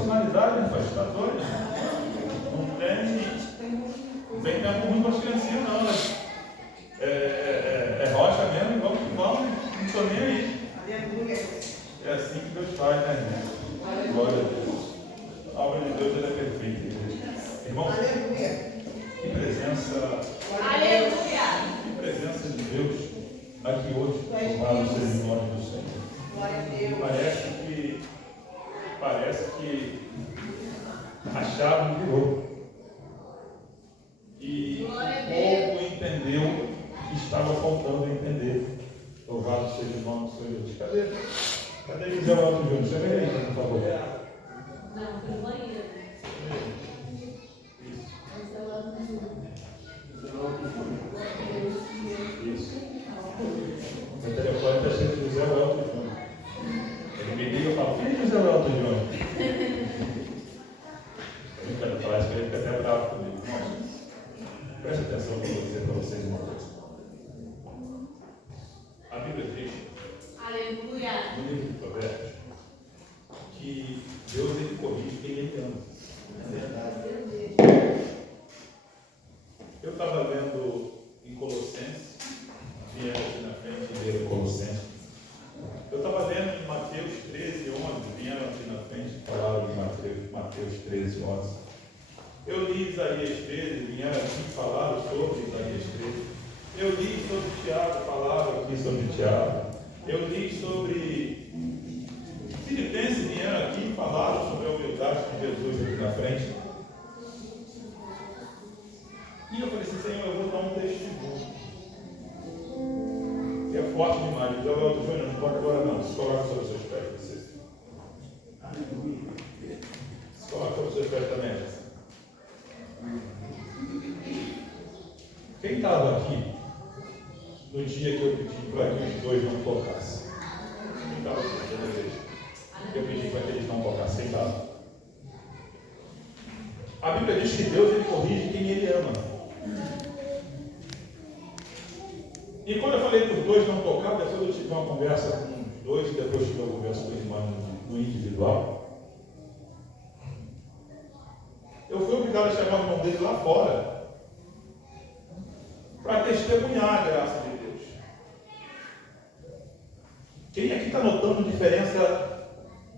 personalidade, rapaz, está doido? Não tem tempo ruim para as criancinhas, não, né? É rocha mesmo, vamos que vamos, não estou nem aí. É assim que Deus faz, né, irmão? Glória a Deus. A obra de Deus é perfeita. Irmão, que presença. Aleluia! Que presença de Deus aqui hoje, louvado seja o nome do Senhor. Glória a Deus. Parece que a chave virou. E o povo entendeu que estava faltando entender. Louvado seja o nome do Senhor Jesus. Cadê José Walter Júnior? Chega aí, por favor. Não, foi banheiro. Isso. Meu telefone está cheio de José Walter Júnior. Ele me liga e fala: quem é José Walter Júnior? Eu não quero falar isso, que ele fica até bravo comigo. Não. Preste atenção no que eu vou dizer para vocês uma coisa. A Bíblia diz, Aleluia! no livro de Provérbios, que Deus ele corrige quem ele ama. É verdade. Eu estava lendo em Colossenses, vieram aqui na frente e leram Colossenses. Eu estava lendo em Mateus 13, 11, vieram aqui na frente e falaram de Mateus 13, 11. Eu li Isaías 13, vieram aqui e falaram sobre Isaías 13. Eu li sobre Tiago, falaram aqui sobre Tiago. Eu li sobre Filipenses, vieram aqui e falaram sobre a humildade de Jesus aqui na frente. E eu falei assim: Senhor, eu vou dar um testemunho. Que é forte demais. José Walter Júnior, não pode agora não. Se coloca sobre os seus pés. Você. Se coloca sobre os seus pés também. Quem estava aqui no dia que eu pedi para que os dois não tocassem? Quem estava aqui na igreja? Eu pedi para que eles não tocassem. Quem estava? A Bíblia diz que Deus ele corrige quem ele ama. E quando eu falei para os dois não tocar, depois eu tive uma conversa com os dois, e depois tive uma conversa com o irmão no individual. Eu fui obrigado a chamar o irmão dele lá fora para testemunhar a graça de Deus. Quem aqui está notando diferença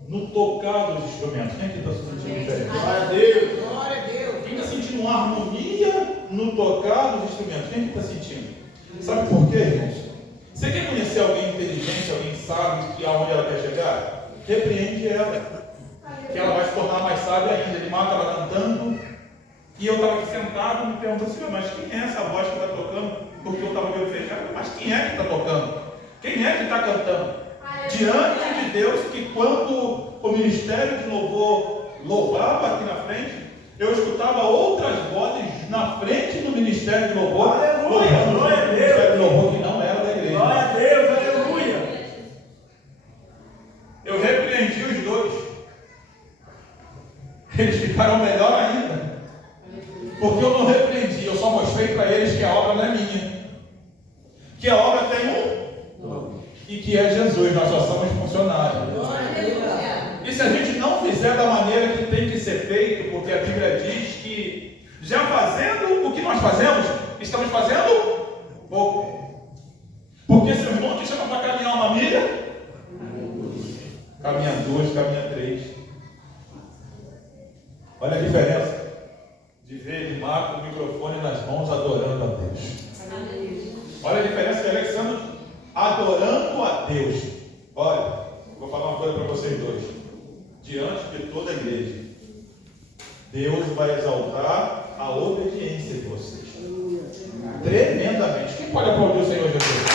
no tocar dos instrumentos? Quem aqui está sentindo diferença? Glória a Deus! Glória a Deus! Quem está sentindo uma harmonia no tocar dos instrumentos? Quem aqui está sentindo? Sabe por quê, irmãos? Você quer conhecer alguém inteligente, alguém sábio, que aonde ela quer chegar? Repreende ela. Que ela vai se tornar mais sábia ainda. Ele mata ela cantando. E eu estava aqui sentado e me perguntou assim: mas quem é essa voz que está tocando? Porque eu estava meio fechado. Mas quem é que está tocando? Quem é que está cantando? Diante de Deus, que quando o ministério de louvor louvava aqui na frente, eu escutava outras vozes na frente do ministério de louvor. Aleluia! Glória a Deus! Ministério de louvor que não era da igreja. Glória a Deus! Aleluia! Eu repreendi os dois. Eles ficaram melhor ainda. Porque eu não repreendi, eu só mostrei para eles que a obra não é minha. Que a obra tem um. E que é Jesus, nós só somos funcionários. E se a gente não fizer da maneira que tem que ser feito, porque a Bíblia diz que já fazendo o que nós fazemos, estamos fazendo pouco. Porque se o irmão te chama para caminhar uma milha, caminha 2, caminha 3. Olha a diferença de ver ele com o microfone nas mãos adorando a Deus. Olha a diferença de Alexandre adorando a Deus. Olha, vou falar uma coisa para vocês dois. Diante de toda a igreja, Deus vai exaltar a obediência de vocês. Tremendamente. Quem pode aplaudir o Senhor Jesus?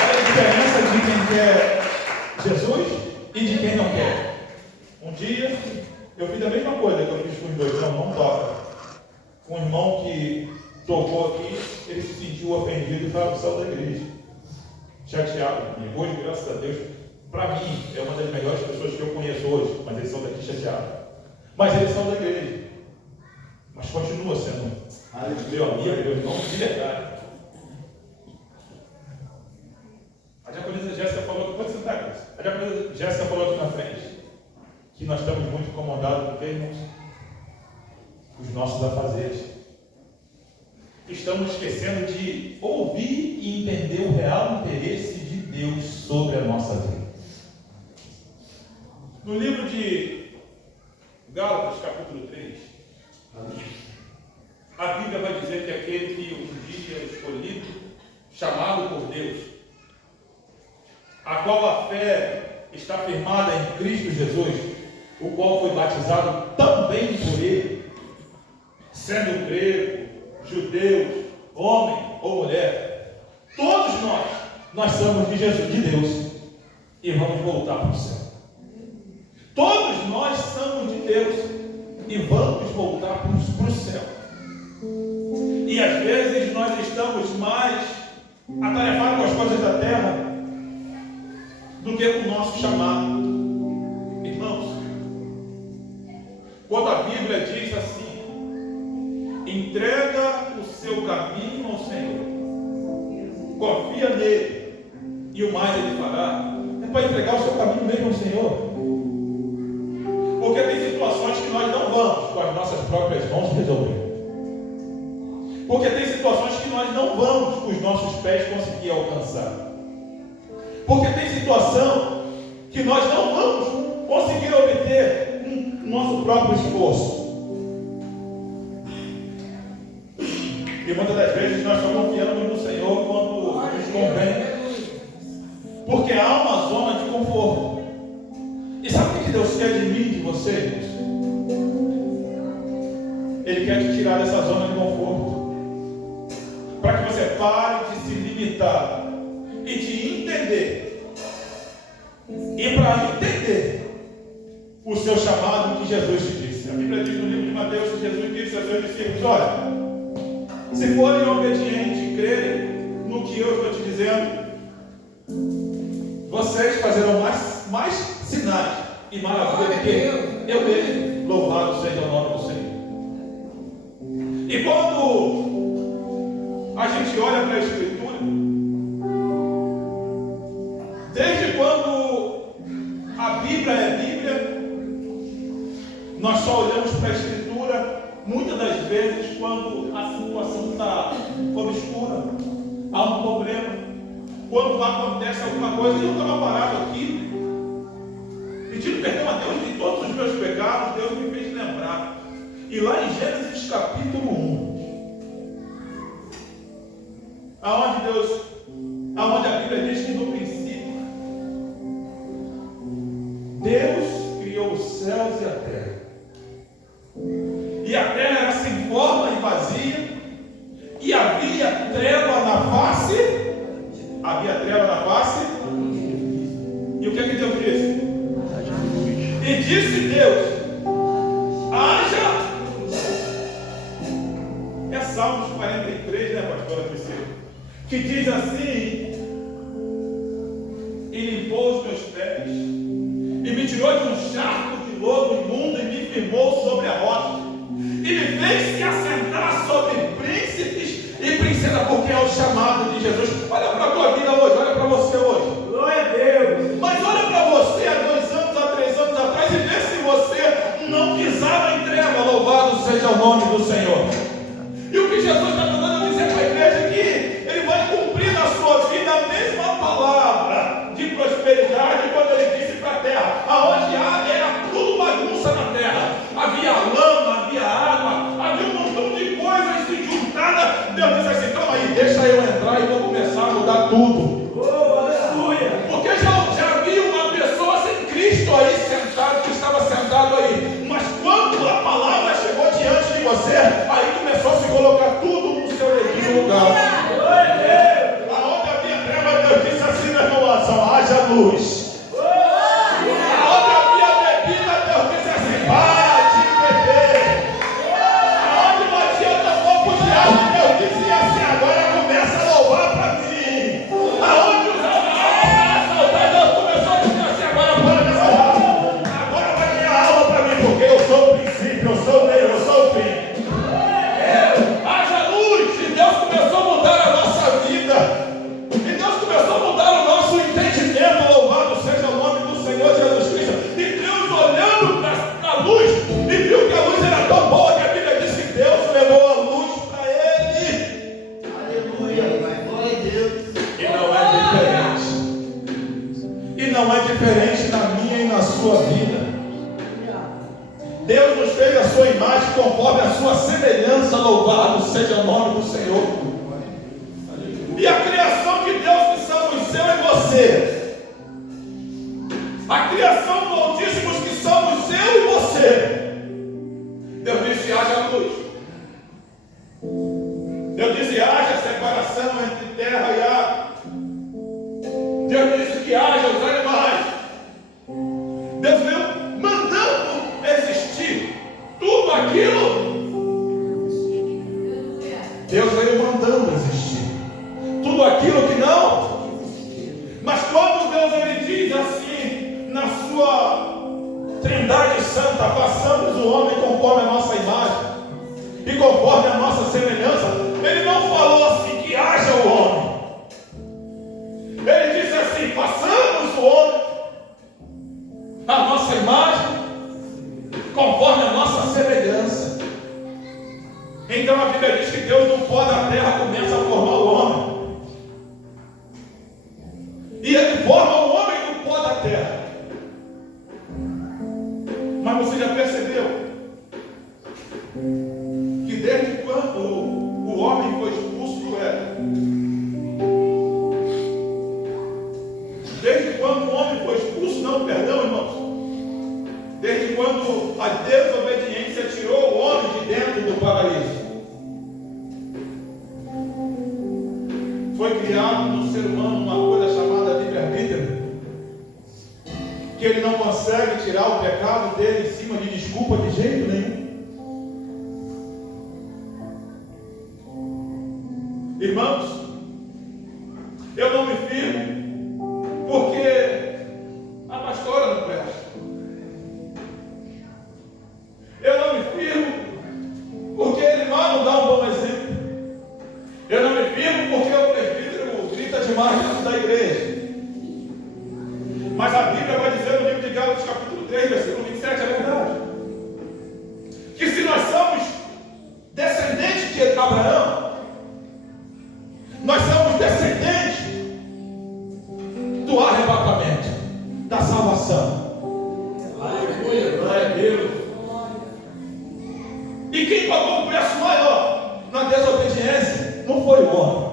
Olha a diferença de quem quer Jesus e de quem não quer. Um dia, eu fiz a mesma coisa que eu fiz com os dois. Não toca. Um irmão que tocou aqui, ele se sentiu ofendido e foi expulsado da igreja. Chateado comigo. Hoje, graças a Deus, para mim, é uma das melhores pessoas que eu conheço hoje, mas eles são daqui chateados. Mas eles são da igreja. Mas continua sendo meu amigo, meu irmão, de verdade. A diaconisa Jéssica falou, pode sentar, a diaconisa Jéssica falou aqui na frente, que nós estamos muito incomodados com o que, irmãos? Os nossos afazeres. Estamos esquecendo de ouvir e entender o real interesse de Deus sobre a nossa vida. No livro de Gálatas, capítulo 3, a Bíblia vai dizer que aquele que um dia é escolhido, chamado por Deus, a qual a fé está firmada em Cristo Jesus, o qual foi batizado também por ele, sendo grego, judeu, homem ou mulher, todos nós somos de Jesus, de Deus, e vamos voltar para o céu. Todos nós somos de Deus e vamos voltar para o céu. E às vezes nós estamos mais atarefados com as coisas da terra do que com o nosso chamado. Irmãos, quando a Bíblia diz assim: entrega o seu caminho ao Senhor, confia nele e o mais ele fará, é para entregar o seu caminho mesmo ao Senhor. Porque tem situações que nós não vamos com as nossas próprias mãos resolver. Porque tem situações que nós não vamos com os nossos pés conseguir alcançar. Porque tem situação que nós não vamos conseguir obter com o nosso próprio esforço. E muitas das vezes nós só confiamos no Senhor quando nos convém. Porque há uma zona de conforto. E sabe o que Deus quer de mim, de você, irmãos? Ele quer te tirar dessa zona de conforto, para que você pare de se limitar e de entender. E para entender o seu chamado que Jesus te disse. A Bíblia diz no livro de Mateus que Jesus disse aos seus discípulos: olha, se forem obedientes e crerem no que eu estou te dizendo, vocês fazerão mais sinais e maravilhas do que eu mesmo. Louvado seja o nome do Senhor. E quando a gente olha para a Escritura, desde quando a Bíblia é Bíblia, nós só olhamos para a Escritura muitas das vezes quando a situação está obscura, há um problema, quando acontece alguma coisa. E eu estava parado aqui pedindo perdão a Deus de todos os meus pecados. Deus me fez lembrar. E lá em Gênesis capítulo 1, aonde a Bíblia diz que no princípio Deus criou os céus e a terra. E a terra era sem forma e vazia, e havia treva na face. E o que é que Deus disse? E disse Deus: haja. É Salmos 43, né, pastora Priscila? Que diz assim: e limpou os meus pés, e me tirou de um charco de lodo imundo, e me firmou sobre a rocha, e me fez se assentar sobre príncipes e princesa, porque é o chamado de Jesus. Olha para a tua vida hoje, olha para você hoje. Glória a Deus. Mas olha para você há 2 anos, há 3 anos atrás, e vê se você não pisava em treva. Louvado seja o nome do Senhor. E o que Jesus está mandando dizer para a igreja é que Ele vai cumprir na sua vida a mesma palavra de prosperidade quando Ele disse para a terra, aonde era tudo bagunça na terra, havia lama, havia água, havia um montão de coisas se juntadas. Deus disse assim: calma aí, deixa eu entrar e vou começar a mudar tudo. Oh, aleluia. Porque já havia uma pessoa sem Cristo aí sentado, que estava sentado aí. Mas quando a palavra chegou diante de você, aí começou a se colocar tudo no seu devido lugar. Glória a Deus. Aonde havia treva, Deus disse assim na revelação: haja luz. Aonde havia bebida, Deus disse assim: para de beber. Aonde não adianta pouco de água, Deus dizia assim: agora começa a louvar para mim. Aonde os saudade, Deus começou a dizer assim: agora para de louvar. Agora vai ganhar alma para mim, porque eu sou o princípio, eu sou o meio, eu sou o fim. Haja luz. E Deus começou a mudar a nossa vida. E Deus começou a mudar o nosso entendimento. Louvado presente na minha e na sua vida. Deus nos fez a sua imagem conforme a sua semelhança. Louvado seja o nome do Senhor. E a criação de Deus que somos eu e você, a criação do Altíssimo que somos eu e você, Deus disse: haja luz. Deus disse: haja separação entre terra e ar. Deus disse que haja os animais. Deus veio mandando existir tudo aquilo. Deus veio mandando existir tudo aquilo que não. Mas quando Deus ele diz assim, na sua Trindade Santa: façamos o homem conforme a nossa imagem e conforme a nossa semelhança, ele não falou assim que haja o homem. Ele disse assim: façamos o homem a nossa imagem conforme a nossa semelhança. Então a Bíblia diz que Deus no pó da terra começa a formar o homem. E ele forma o homem no pó da terra. Mas você já percebeu que desde quando o homem foi expulso do Éden, desde quando o homem foi expulso, não, perdão, irmãos, desde quando a desobediência tirou o homem de dentro do paraíso, foi criado no ser humano uma coisa chamada livre-arbítrio, que ele não consegue tirar o pecado dele em cima de desculpa de jeito nenhum. Irmãos, eu não me firmo porque a pastora não presta. Eu não me firmo porque ele não dá um bom exemplo. Eu não me firmo porque o presbítero grita demais dentro da igreja. Mas a Bíblia vai dizer no livro de Gálatas capítulo 3, versículo 27, é verdade, que se nós somos descendentes de Abraão, nós somos descendentes do arrebatamento, da salvação. Aleluia, glória a Deus. E quem pagou o preço maior na desobediência não foi o homem,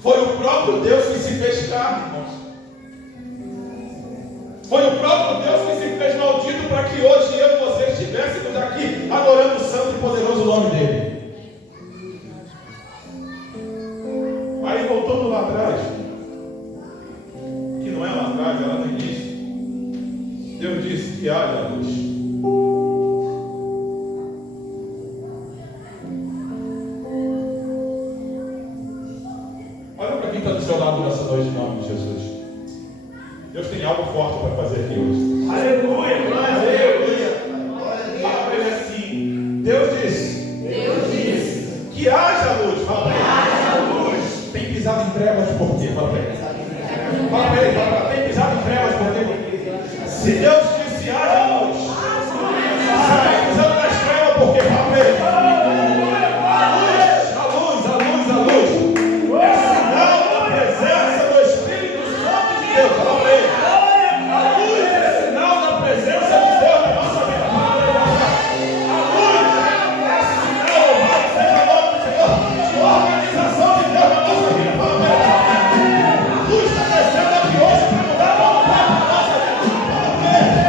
foi o próprio Deus que se fez carne, irmãos. Foi o próprio Deus que se fez maldito para que hoje eu e você estivéssemos aqui adorando o santo e poderoso nome dele. Aí voltando lá atrás, que não é lá atrás, é lá no início, Deus disse que haja luz. Olha para quem está do seu lado nessa noite, em nome de Jesus. Deus tem algo forte para fazer aqui hoje. Aleluia, glória a Deus. Fala para ele assim: Deus disse que haja luz. Fala para ele. Haja luz. Tem pisado em trevas por quê? Fala para ele. Fala para ele. Tem pisado em trevas por quê? Se Deus disse haja luz, você está pisando nas trevas por quê? Fala para ele. A luz. É sinal da presença do Espírito Santo de Deus. Fala para ele. A luz é sinal da presença de Deus na nossa vida. Fala para ele. A luz é sinal, louvado seja o nome do Senhor, de organização de Deus na nossa vida. Fala para ele. A luz está descendo aqui hoje para mudar a vontade da nossa vida. Fala para ele.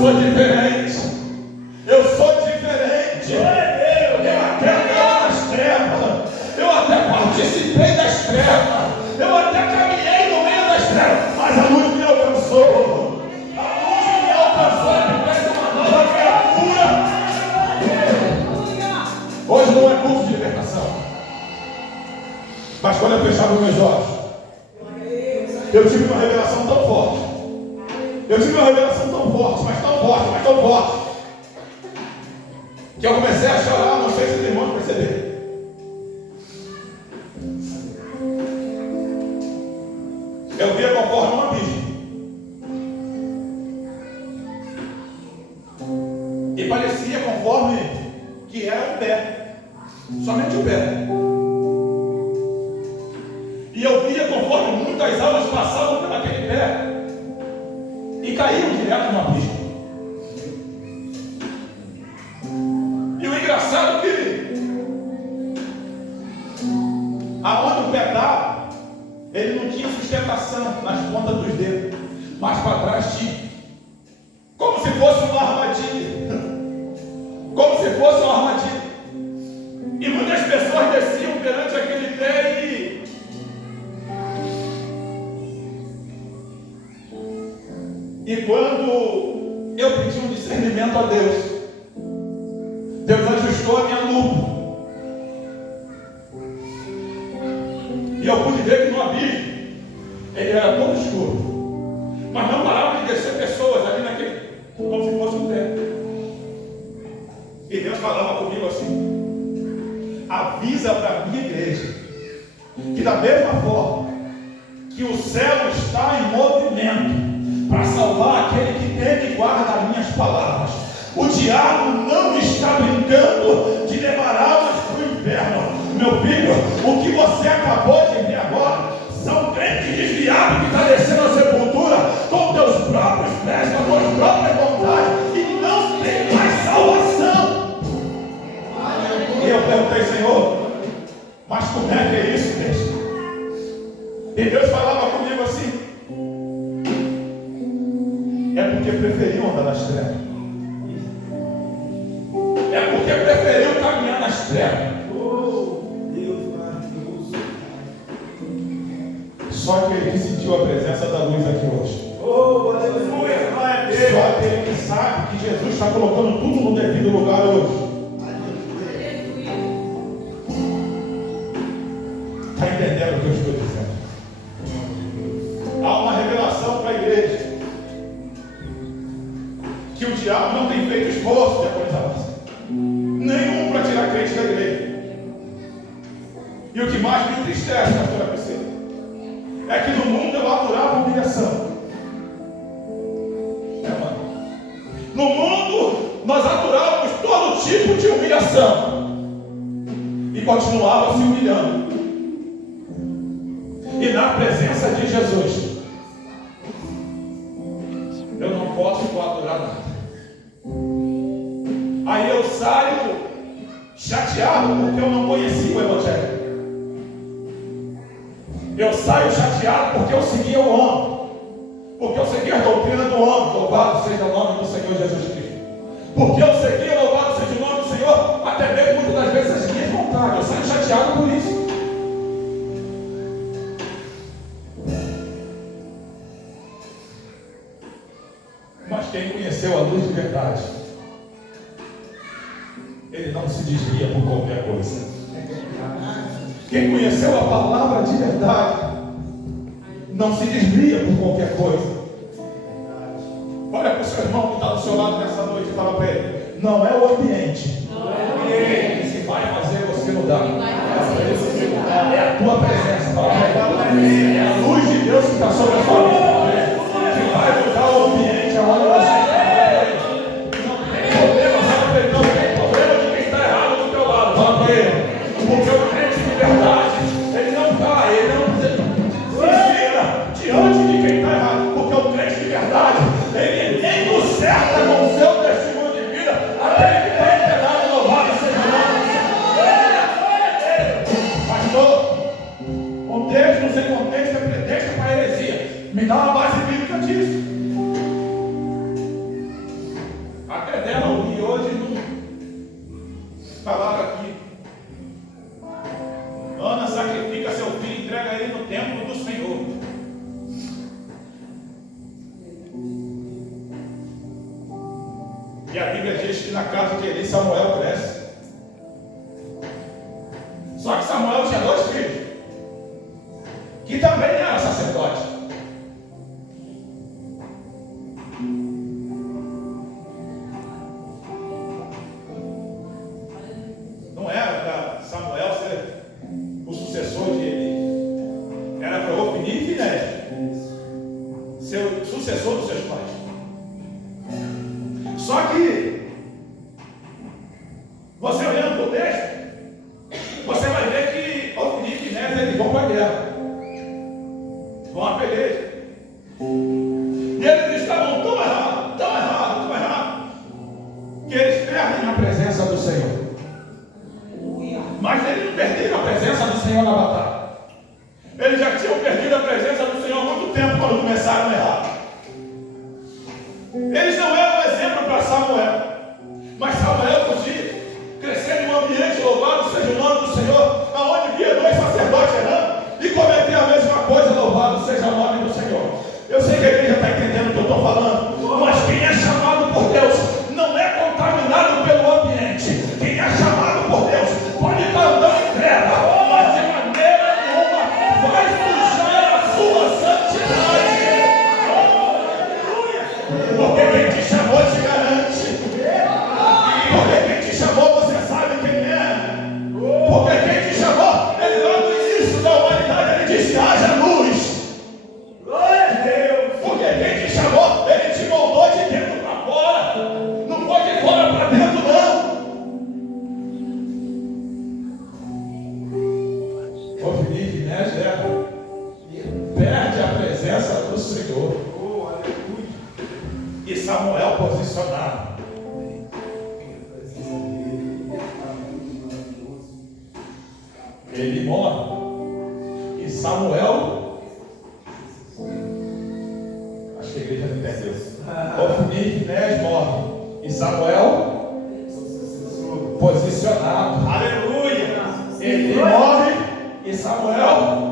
sou diferente. Eu sou diferente. Eu até andava nas trevas. Eu até participei das trevas. Eu até caminhei no meio das trevas. Mas a luz me alcançou. A luz me alcançou e me fez uma nova criatura. Hoje não é culto de libertação. Mas quando eu fechava os meus olhos, eu tive uma revelação tão forte. Eu tive uma revelação tão forte, mas tão forte, mas tão forte, que eu comecei a chorar. Não sei se os irmãos perceberam. Eu via conforme um abismo. E parecia conforme que era o pé. Somente o pé. E eu via conforme muitas almas passavam por aquele pé e caíam direto no abismo. E o engraçado é que aonde o pé estava, ele não tinha sustentação nas pontas dos dedos, mas para trás tinha, como se fosse uma armadilha. Como se fosse uma armadilha. E muitas pessoas desciam perante aquele pé e quando eu pedi um discernimento a Deus, Deus ajustou a minha lupa. E eu pude ver que no abismo ele era todo escuro, mas não parava de descer pessoas ali naquele, como se fosse um teto. E Deus falava comigo assim: avisa para a minha igreja que da mesma forma que o céu está em movimento para salvar aquele que teme e guarda as minhas palavras, o diabo não está brincando de levar almas para o inferno. Meu filho, o que você acabou de ver agora são crentes desviados que estão descendo a sepultura com teus próprios pés, com as tuas próprias vontades, e não tem mais salvação. E eu perguntei: Senhor, mas como é que é isso, Deus? E Deus falava comigo assim: é porque preferiu andar nas trevas. É porque preferiu caminhar nas trevas. Só aquele que sentiu a presença da luz aqui hoje. Só aquele que sabe que Jesus está colocando tudo no devido lugar hoje. Está entendendo o que eu estou dizendo? Há uma revelação para a igreja que o diabo não tem feito esforço de aconizar nenhum para tirar crente da igreja. E o que mais me entristece, pastora Priscila, é que no mundo eu aturava humilhação. No mundo nós aturávamos todo tipo de humilhação e continuava se humilhando. E na presença de Jesus eu não posso aturar nada. Aí eu saio chateado porque eu não conhecia o Evangelho. Eu saio chateado porque eu seguia o homem, porque eu seguia a doutrina do homem. Louvado seja o nome do Senhor Jesus Cristo. Porque eu seguia, louvado seja o nome do Senhor, até mesmo muitas das vezes as minhas vontades. Eu saio chateado por isso. Mas quem conheceu a luz de verdade, ele não se desvia por qualquer coisa. Quem conheceu a palavra de verdade não se desvia por qualquer coisa. Olha para o seu irmão que está do seu lado nessa noite e fala para ele: não é o ambiente que vai fazer você mudar, é a tua presença. Fala para ele: é a luz de Deus que está sobre a sua vida que vai mudar o ambiente aonde você está. Não tem problema, fala para ele: não tem problema de quem está errado do teu lado. Fala para ele: porque o crente de verdade, ele não cai, ele não se vira diante de quem está errado. Porque o crente de verdade, ele nem conserta com o seu testemunho de vida aquele que tem piedade. Louvado seja o nome do Senhor. Pastor, contexto sem contexto é pretexto para heresia. Me dá uma E a Bíblia diz que na casa de Eli Samuel cresce. Só que Samuel tinha 2 filhos, que também eram sacerdotes. Não era para Samuel ser o sucessor de Eli. Era para Ofni e Finéias ser o sucessor dos seus pais. Só que você olhando para o texto, você vai ver que Ofni e Finéias eles vão para a guerra, vão à peleja. E eles estavam tão errados, que eles perdem a presença do Senhor. Mas eles não perderam a presença do Senhor na batalha. Eles já tinham perdido a presença do Senhor há muito tempo quando começaram a errar. Eles não eram um exemplo para Samuel. Mas Samuel podia crescer em um ambiente, louvado seja o nome do Senhor, aonde via 2 sacerdotes errando e cometer a mesma coisa, louvado seja o nome do Senhor. Eu sei que a igreja está entendendo o que eu estou falando, mas quem é chamado por Deus não é contaminado pelo ambiente. Quem é chamado por Deus pode estar andando em treva, mas de maneira nenhuma vai sujar a sua santidade. Porque quem te chamou te garante. Porque quem te chamou você sabe quem é. Porque quem te chamou, ele lá no início da humanidade ele disse: haja luz. Porque quem te chamou, ele te moldou de dentro para fora. Não foi de fora para dentro, não. Ofni e Finéias perde a presença do Senhor. E Samuel posicionado. Ele morre. E Samuel, acho que a igreja não entendeu. Ofni e Finéias morre. E Samuel posicionado. Aleluia. Ele morre. E Samuel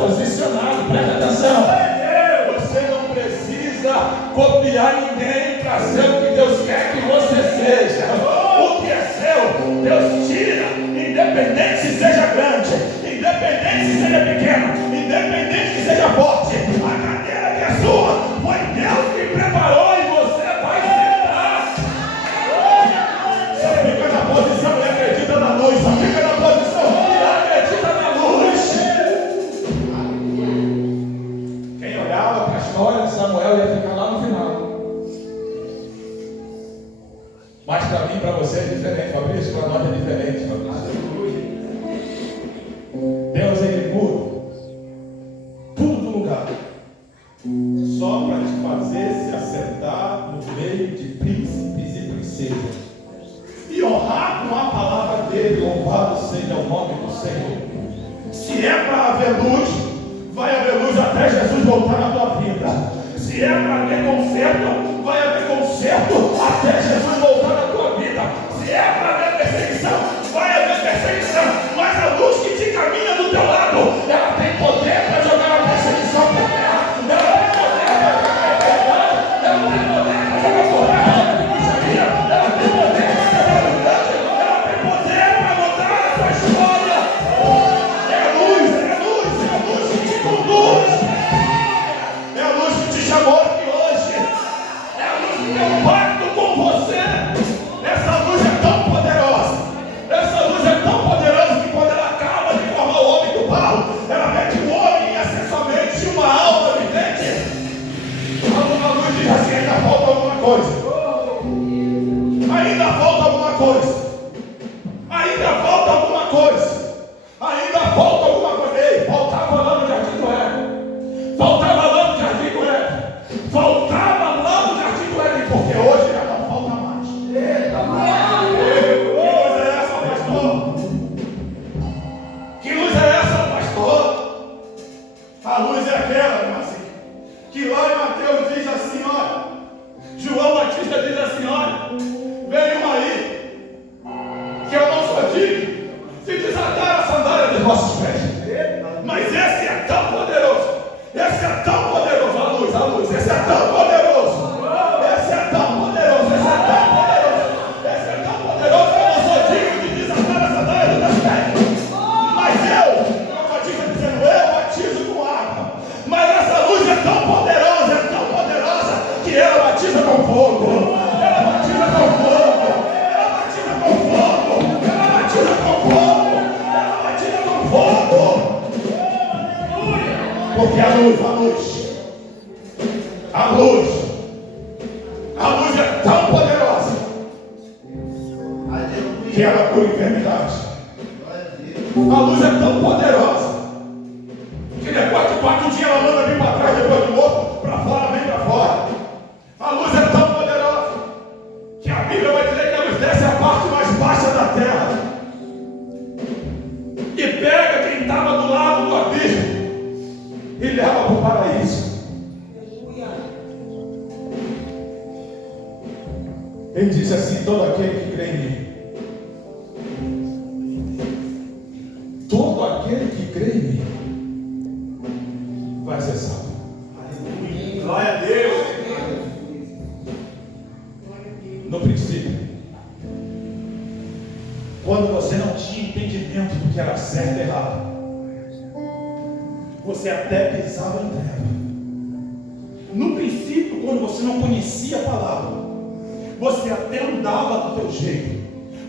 posicionado. Presta atenção. Você não precisa copiar ninguém para ser o que Deus quer que você seja. O que é seu, Deus tira. Independente se seja grande, independente se seja pequeno, independente se seja forte, a cadeira que é sua, foi Deus que preparou e você vai sentar. Só fica na posição e acredita na luz. Só fica na posição e acredita na luz. Quem olhava para a história de Samuel ia ficar lá no final. Mas para mim e para você é diferente, Fabrício. Para nós é diferente, Fabrício. Deus, ele muda tudo do lugar, só para te fazer se assentar no meio de príncipes e princesas e honrar com a palavra dele. Louvado seja o nome do Senhor. Se é para haver luz, vai haver luz até Jesus voltar na tua vida. Se é para ter conserto, vai haver conserto até Jesus voltar na tua vida. Se é para haver perseguição, vai haver perseguição. Mas a luz que te caminha do teu lado, ela tem poder para jogar a perseguição por terra. Ela tem poder para jogar a perdão. Ela tem poder para jogar por terra. Ela tem poder para jogar o grande. Ela tem poder para mudar a sua história. É a luz que te conduz. É a luz que te chamou aqui hoje. É a luz que tem um pacto com você. Essa luz é tão poderosa. Essa luz é tão poderosa que quando ela acaba de formar o homem do barro, ela vê que o homem ia ser somente uma alma vivente. A luz diz assim: ainda falta alguma coisa. Ainda falta alguma coisa. Ainda falta alguma coisa. Ainda falta alguma coisa. Ei, faltava lá no Jardim do Éden. Faltava lá no Jardim do Éden. Faltava lá no Jardim do Éden, porque hoje já não falta mais. Que luz é essa, pastor? A luz é aquela, meu assim, que lá em Mateus diz assim: olha, João Batista batiza com fogo. Ela batiza com fogo. Ela batiza com fogo. Ela batiza com fogo. Ela batiza com fogo. Porque a luz é tão poderosa que ela cura enfermidade. A luz é tão poderosa que depois de 4 dias ela manda vir para trás, depois do outro, para fora, vem para fora. A luz é tão poderosa que a Bíblia vai dizer que a luz desce a parte mais baixa da terra e pega quem estava do lado do abismo e leva para o paraíso. Ele disse assim: todo aquele que crê em mim, todo aquele que crê em mim vai ser salvo. Aleluia. Glória a Deus. No princípio, quando você não tinha entendimento do que era certo e errado, você até pisava em terra. No princípio, quando você não conhecia a palavra, você até andava do teu jeito.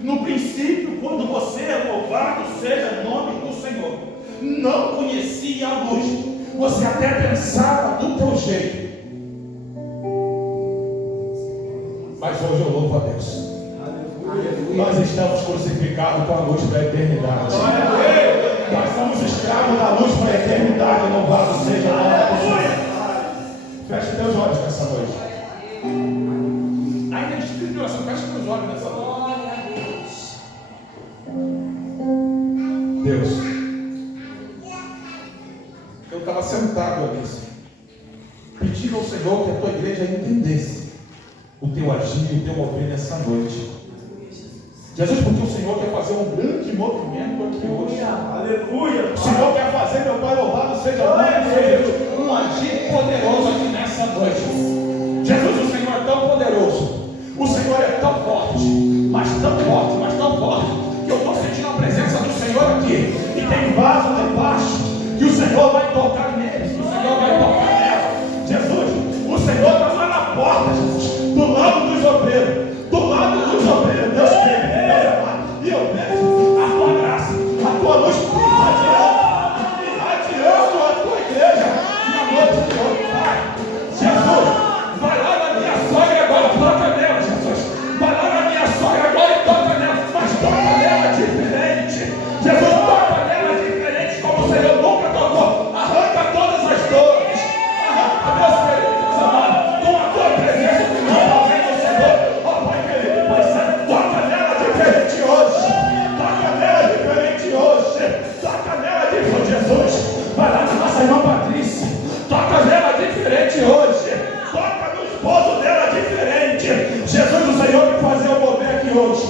No princípio, quando você é louvado seja o nome do Senhor, não conhecia a luz, você até pensava do teu jeito. Mas hoje eu louvo a Deus. Nós estamos crucificados com a luz da eternidade. Nós somos escravos da luz para a eternidade. Louvado seja o nome do Senhor. Feche teus olhos nessa noite. Ainda é Espírito de oração, feche teus olhos nessa noite. Deus, eu estava sentado ali, pedindo ao Senhor que a tua igreja entendesse o teu agir e o teu mover nessa noite. Jesus, porque o Senhor quer fazer um grande movimento aqui hoje. Aleluia. O Senhor quer fazer, meu Pai, louvado seja o nome de Deus, um agir poderoso aqui nessa noite. Jesus, o Senhor é tão poderoso, o Senhor é tão forte, mas tão forte, que eu estou sentindo a presença do Senhor aqui. E tem vaso lá embaixo que o Senhor vai tocar neles, que o Senhor vai tocar nela. Jesus, o Senhor está lá na porta, Jesus, do lado dos obreiros, Deus quer, Deus é lá. E eu peço a tua graça, a tua luz irradiando a tua igreja na noite de hoje, Pai. Jesus, vai lá na minha sogra agora, toca nela, Jesus. Vai lá na minha sogra agora e toca nela, mas toca nela diferente. Jesus, toca nela diferente, como o Senhor nunca tocou. Arranca todas as dores, arranca, meus queridos amados, com a tua presença, com o nome do Senhor. Ó Pai querido, Pai Santo, toca nela diferente hoje. Toca nela diferente hoje. Toca nela diferente, Jesus. Vai lá na nossa irmã Patrícia, toca nela diferente hoje. Toca no esposo dela diferente. Jesus, o Senhor quer fazer o mover aqui hoje.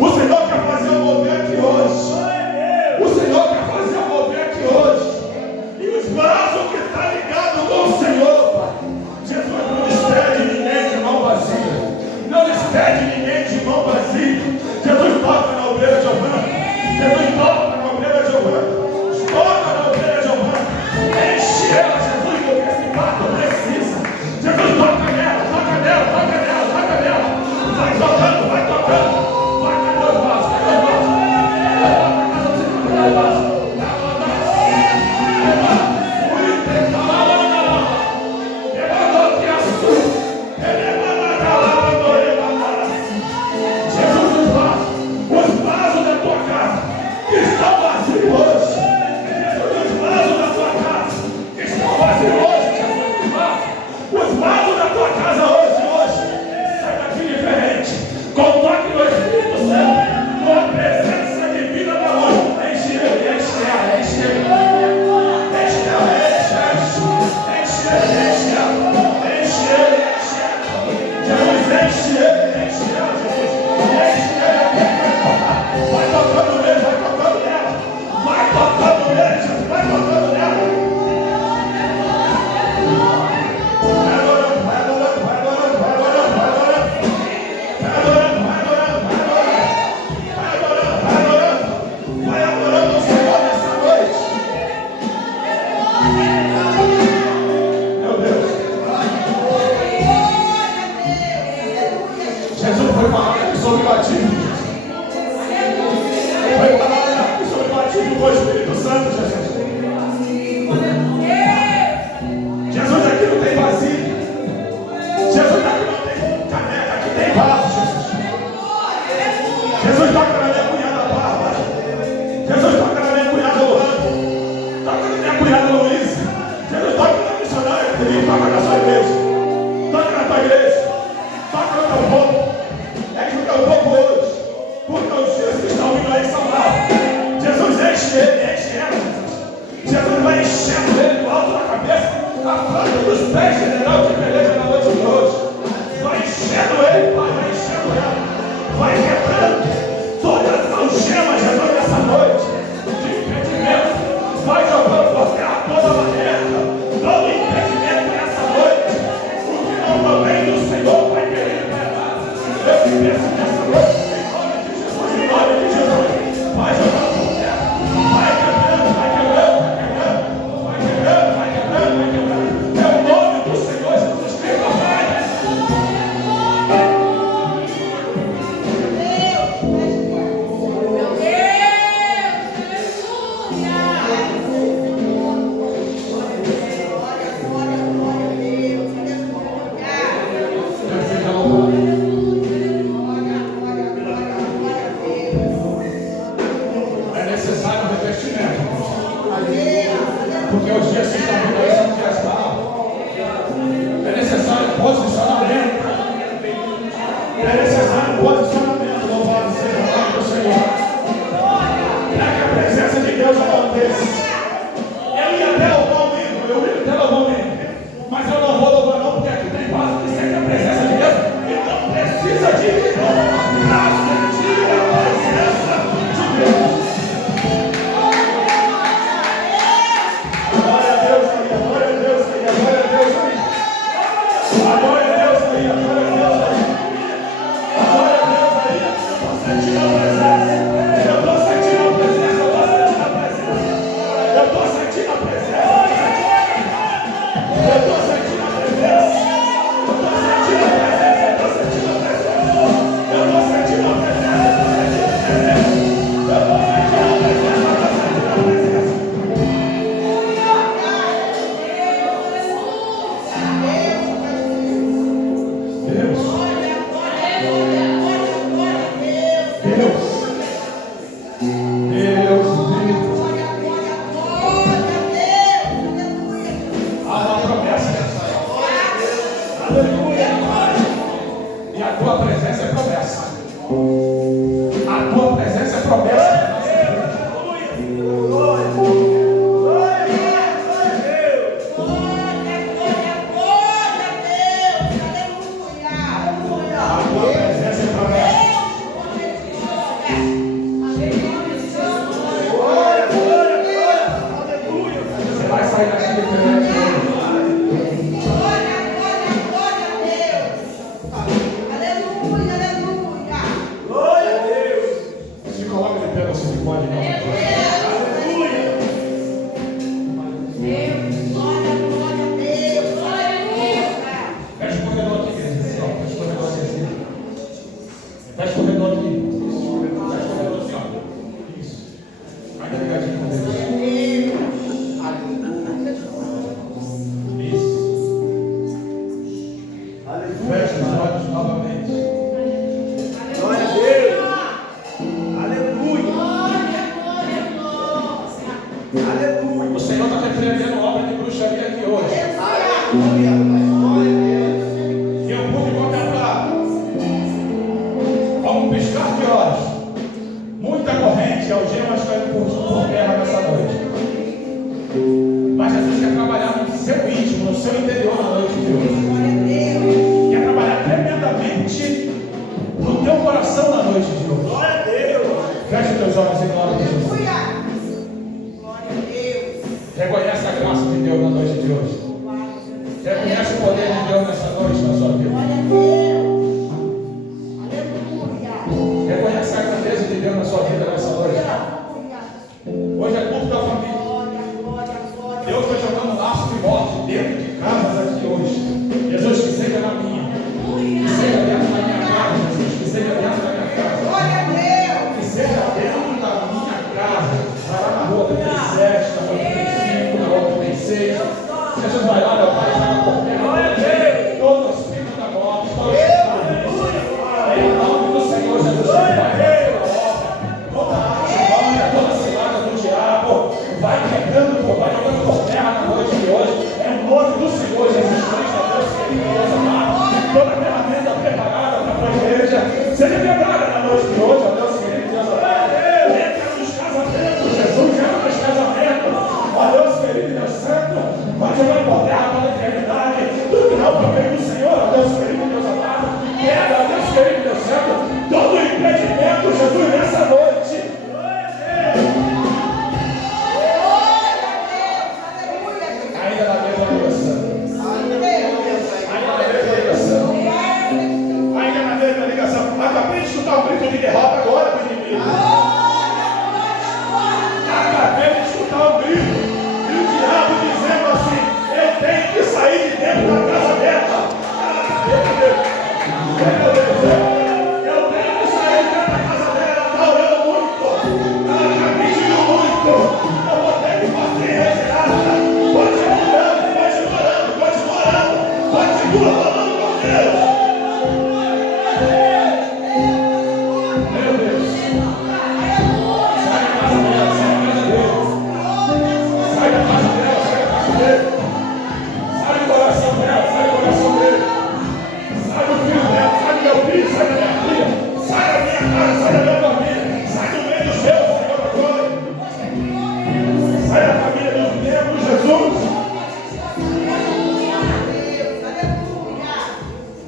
O Senhor quer fazer o mover aqui hoje. O Senhor quer fazer o mover aqui hoje. E os braços que estão ligados com o Senhor, Pai. Jesus, não despede ninguém de mão vazia. Não despede ninguém de mão vazia. Jesus, toca na obreira Giovana. Jesus, toca na obreira Giovana. Toca na obreira Giovana. Enche ela, Jesus, porque esse barco precisa. Jesus, toca nela, toca nela, toca nela, toca nela. Vai tocando, vai tocando. Vai ter dois vasos, tem dois vasos. Vai vasos. Jesus,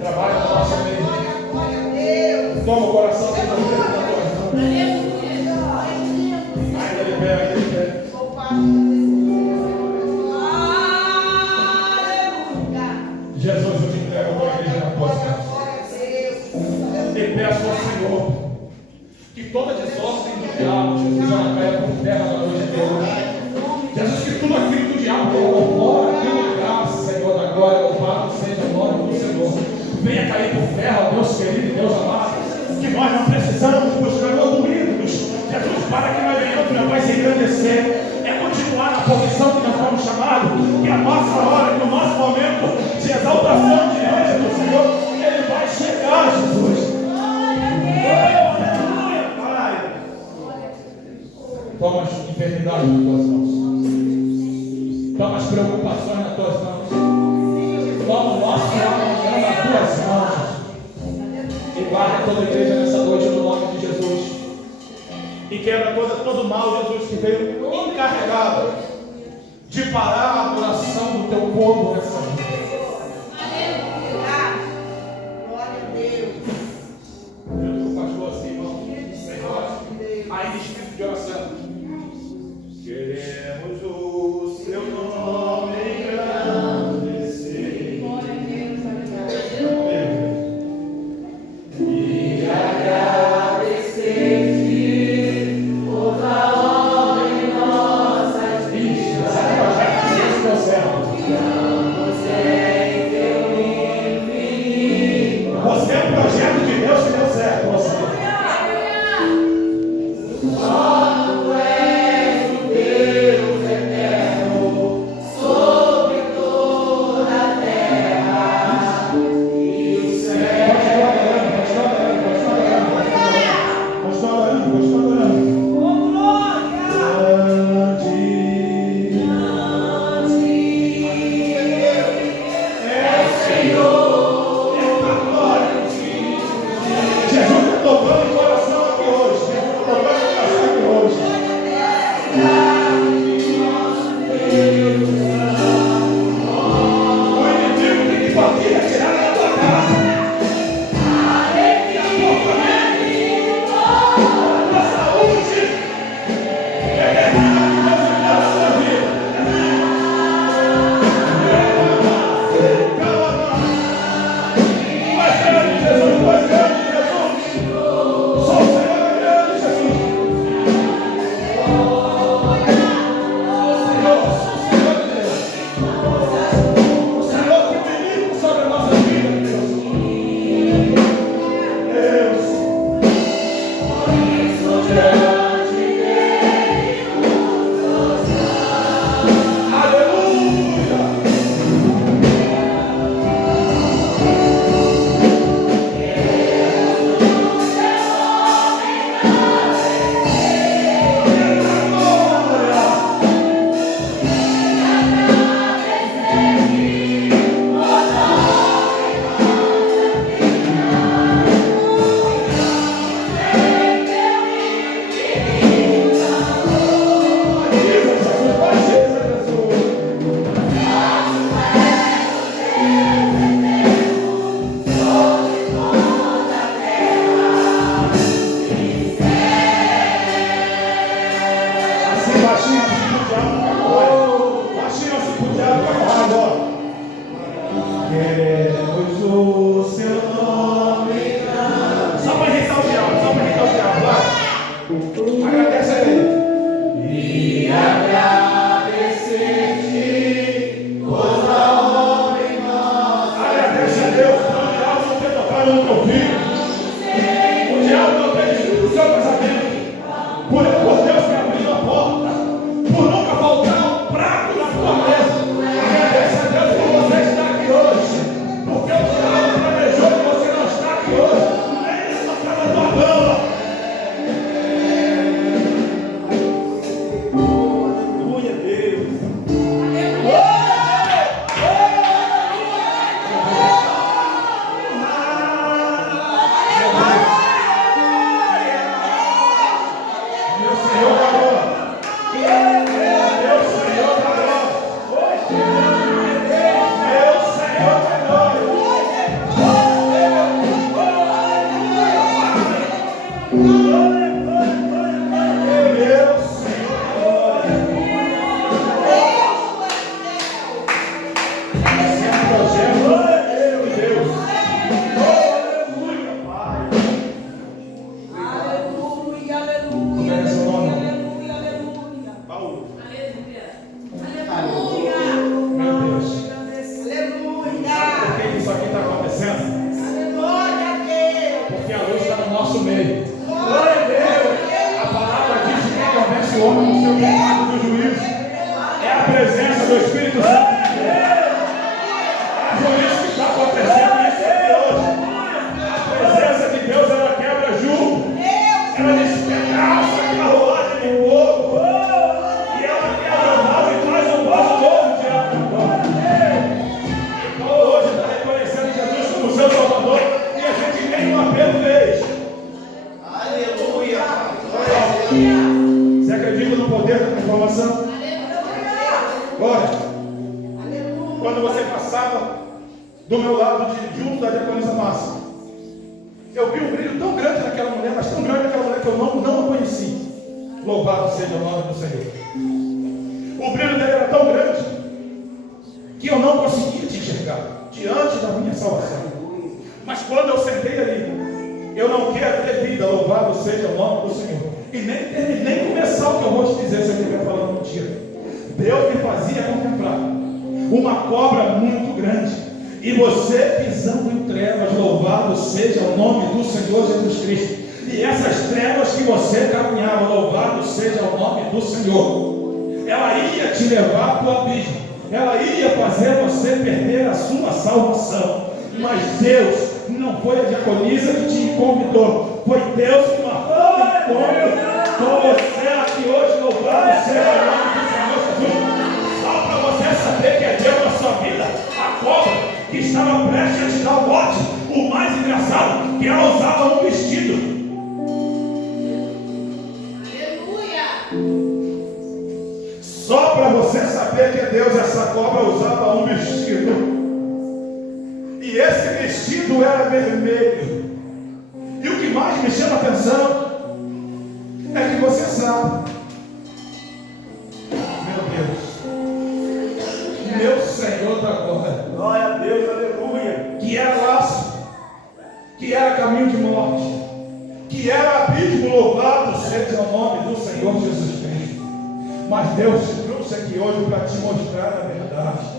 Trabalha propósito. E peço ao Senhor que toda desordem do diabo, Jesus, ela caia por terra na noite de hoje. Jesus, que tudo aquilo que o diabo colocou fora do lugar, Senhor da glória, louvado seja o nome do Senhor. Venha cair por terra, ó Deus querido e Deus amado, que nós não precisamos buscar outros ídolos. Jesus, para que nós venhamos, meu Pai, se engrandecer, é continuar na posição que nós fomos chamados, que a nossa hora, que o nosso momento de exaltação diante do Senhor, ele vai chegar, Jesus. Aleluia, Pai. Toma as enfermidades nas tuas mãos. Toma as preocupações nas tuas mãos. Toma o nosso amanhã nas tuas mãos. E guarda toda a igreja nessa noite no nome de Jesus. E quebra todo mal, Jesus, que veio encarregado de parar a adoração do teu povo nessa noite. Glória a Deus. Eu estou pastor assim, irmão. Senhor, ainda espírito de oração. Queremos o seu nome engrandecer. Glória a Deus. E agradecer-te por dar honra em nossas vidas. Você é um projeto de Deus que deu certo. Você. Meu Senhor. seu Salvador e a gente nem um apelo fez. Aleluia. Você acredita no poder da transformação? Glória. Quando você passava do meu lado, junto da diaconisa Márcia, eu vi um brilho tão grande naquela mulher, mas tão grande naquela mulher que eu não a conheci. Louvado seja o nome do Senhor. O brilho dele era tão grande que eu não conseguia te enxergar diante da minha salvação. Mas quando eu sentei ali, eu não quero ter vida, louvado seja o nome do Senhor. E nem começar o que eu vou te dizer se eu estiver falando mentira. Deus me fazia contemplar uma cobra muito grande, e você pisando em trevas, louvado seja o nome do Senhor Jesus Cristo. E essas trevas que você caminhava, louvado seja o nome do Senhor, ela ia te levar para o abismo, ela ia fazer você perder a sua salvação. Mas Deus, não foi a diaconisa que te convidou, foi Deus que marcou o encontro com você aqui hoje, louvado seja o nome do Senhor Jesus. Só para você saber que é Deus na sua vida, a cobra que estava prestes a te dar o bote, o mais engraçado, que ela usava um vestido. Só para você saber que é Deus, essa cobra usava um vestido. E esse vestido era vermelho. E o que mais me chama a atenção é que você sabe, meu Senhor da glória, Glória a Deus, aleluia. que era laço, que era caminho de morte, que era abismo, louvado seja o nome do Senhor Jesus Cristo. Mas Deus te trouxe aqui hoje para te mostrar a verdade. Que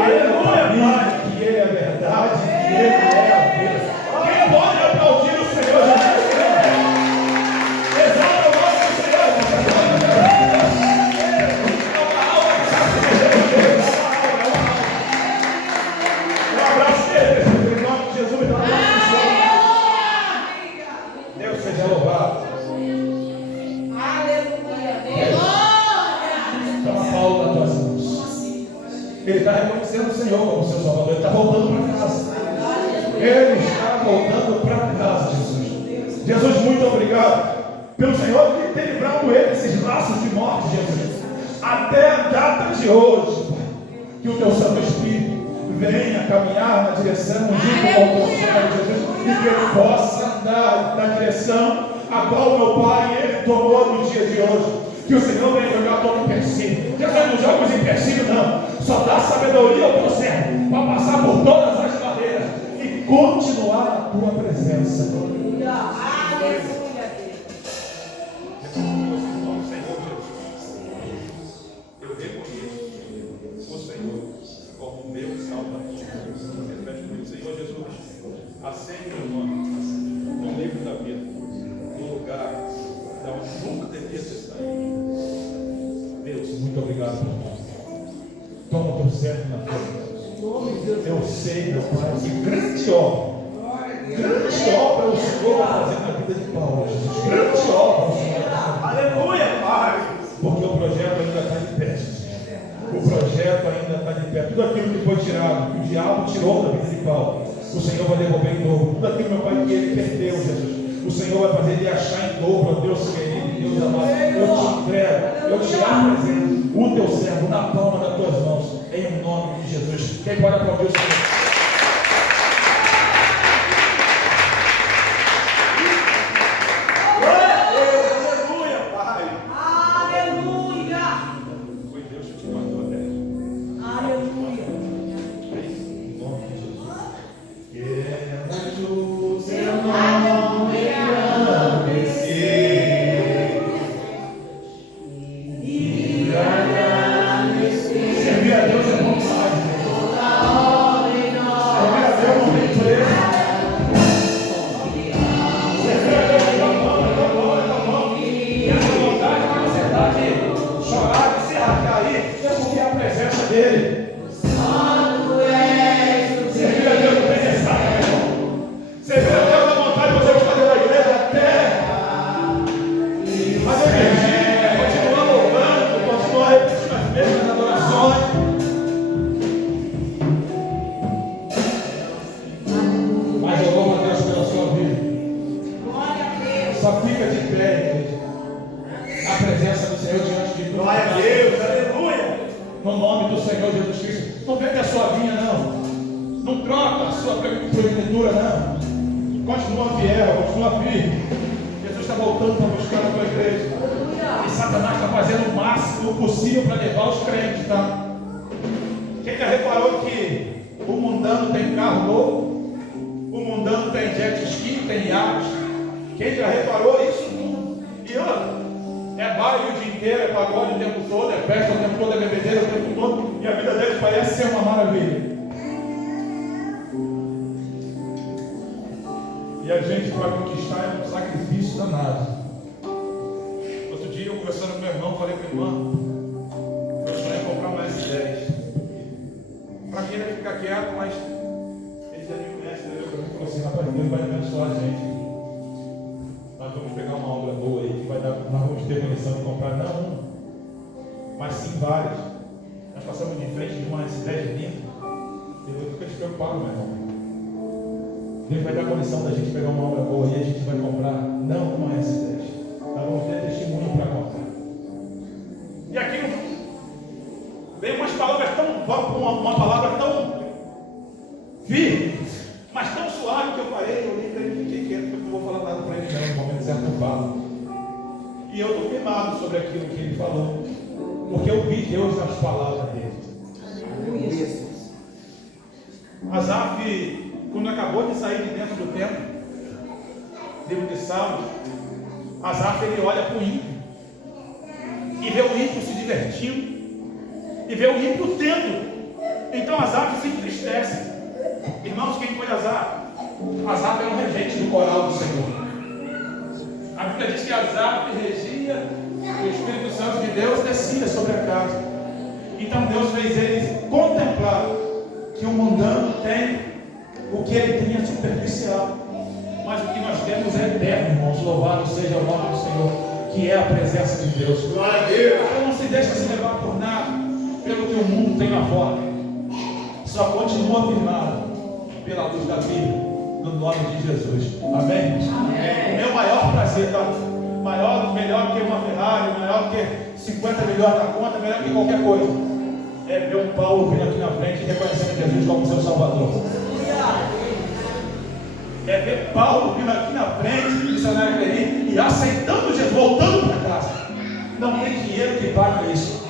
Ele é o caminho, que Ele é a verdade, que Ele é a vida. Quem pode aplaudir o Senhor Jesus Cristo? Exalta o nome do Senhor. Um abraço dele, em nome de Jesus, me dá um abraço. Deus seja louvado. Toma Paulo nas tuas mãos. Ele está reconhecendo o Senhor como seu Salvador. Ele está voltando para casa. Ele está voltando para casa, Jesus. Jesus, muito obrigado pelo Senhor que ter livrado ele desses laços de morte, Jesus. Até a data de hoje, Pai, que o teu Santo Espírito venha caminhar na direção junto com o teu Senhor, Jesus, e que ele possa andar na direção a qual meu Pai ele tomou no dia de hoje. Que o Senhor venha jogar todo empecilho. Jesus não joga os empecilhos, não. Só dá sabedoria ao teu servo para passar por todas as barreiras e continuar na tua presença. Aleluia. Eu reconheço o Senhor como meu Salvador. Repete comigo, Senhor Jesus, acende o meu nome no livro da vida, no lugar da onde nunca devia ter saído. Deus, muito obrigado por nós. Toma o teu servo na tua mão. Eu sei, meu Pai, que grande obra o Senhor vai fazer na vida de Paulo, Jesus. Grande obra o Senhor vai fazer. Aleluia, Pai. Porque o projeto ainda está de pé. O projeto ainda está de pé. Tudo aquilo que foi tirado, que o diabo tirou da vida de Paulo, o Senhor vai devolver em dobro. Tudo aquilo, meu Pai, que ele perdeu, Jesus, o Senhor vai fazer ele achar em dobro, ó Deus querido, Deus amado. Eu te entrego, eu te apresento o teu servo na palma das tuas mãos, em nome de Jesus. Quem pode aplaudir o Senhor? Servir a Deus é bom demais. Só fica de pé, igreja. Na presença do Senhor diante de tudo. Glória a Deus, aleluia. No nome do Senhor Jesus Cristo. Não vende a sua vinha, não. Não troca a sua prefeitura, não. Continua fiel, continua firme. Jesus está voltando para buscar a tua igreja. E Satanás está fazendo o máximo possível para levar os crentes, tá? Quem já reparou que o mundano tem carro novo? O mundano tem jet ski, tem iate? Quem já reparou isso tudo? E outra, é baile o dia inteiro, é pagode o tempo todo, é festa o tempo todo, é bebedeira o tempo todo, e a vida deles parece ser uma maravilha. E a gente, para conquistar, é um sacrifício danado. Outro dia, eu conversando com meu irmão, falei para o irmão, meu sonho é comprar mais 10. Para mim, ele ia ficar quieto, mas ele já me conhece, ele falou assim: rapaz, Deus vai abençoar a gente. Nós vamos pegar uma obra boa aí, que vai dar, nós vamos ter condição de comprar não uma, mas sim várias. Nós passamos de frente de uma S10 linda. Eu fico despreocupado, meu irmão. Deus vai dar condição da gente pegar uma obra boa e a gente vai comprar não uma S10. Nós vamos ter testemunho para comprar. E aqui veio umas palavras uma palavra tão firme, mas tão suave que eu parei, eu olhei para ele e fiquei quieto, porque eu não vou falar nada para ele não, no momento certo eu falo. E eu estou firmado sobre aquilo que ele falou, porque eu vi Deus nas palavras dele. Asaf, quando acabou de sair de dentro do templo, livro de Salmos, Asaf ele olha para o ímpio e vê o ímpio se divertindo e vê o ímpio tendo. Então Asaf se entristece. Irmãos, quem foi Asaf? Asaf era um regente do coral do Senhor. A Bíblia diz que Asaf regia e o Espírito Santo de Deus descia sobre a casa. Então Deus fez eles contemplar que o mundano tem o que ele tem é superficial, mas o que nós temos é eterno, irmãos. Louvado seja o nome do Senhor, que é a presença de Deus. Glória a Deus. Então não se deixa se levar por nada, pelo que o mundo tem lá fora. Só continua firmado pela luz da Bíblia, no nome de Jesus. Amém? Amém. O meu maior prazer, tá? Melhor que uma Ferrari, melhor que 50 milhões na conta, melhor que qualquer coisa, é ver um Paulo vindo aqui na frente e reconhecendo Jesus como seu Salvador. É ver Paulo vindo aqui na frente, missionário Clerim, e aceitando Jesus, voltando para casa. Não tem dinheiro que pague isso.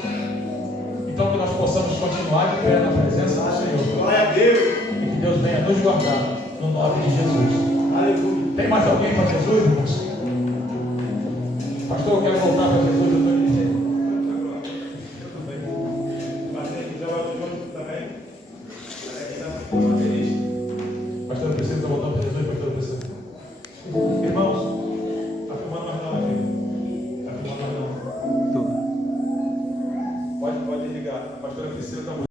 Então que nós possamos continuar de pé na presença do Senhor. Glória a Deus. E que Deus venha nos guardar no nome de Jesus. Aleluia. Tem mais alguém para Jesus, irmãos? Pastor, eu quero voltar para Jesus, eu estou lhe dizendo. Mas se quiser o junto também, uma feliz. Pastor, eu preciso voltar para Jesus, pastor, eu preciso. Irmãos, está filmando mais não, filho? Está filmando mais não? Pode ligar. Pastor, eu preciso da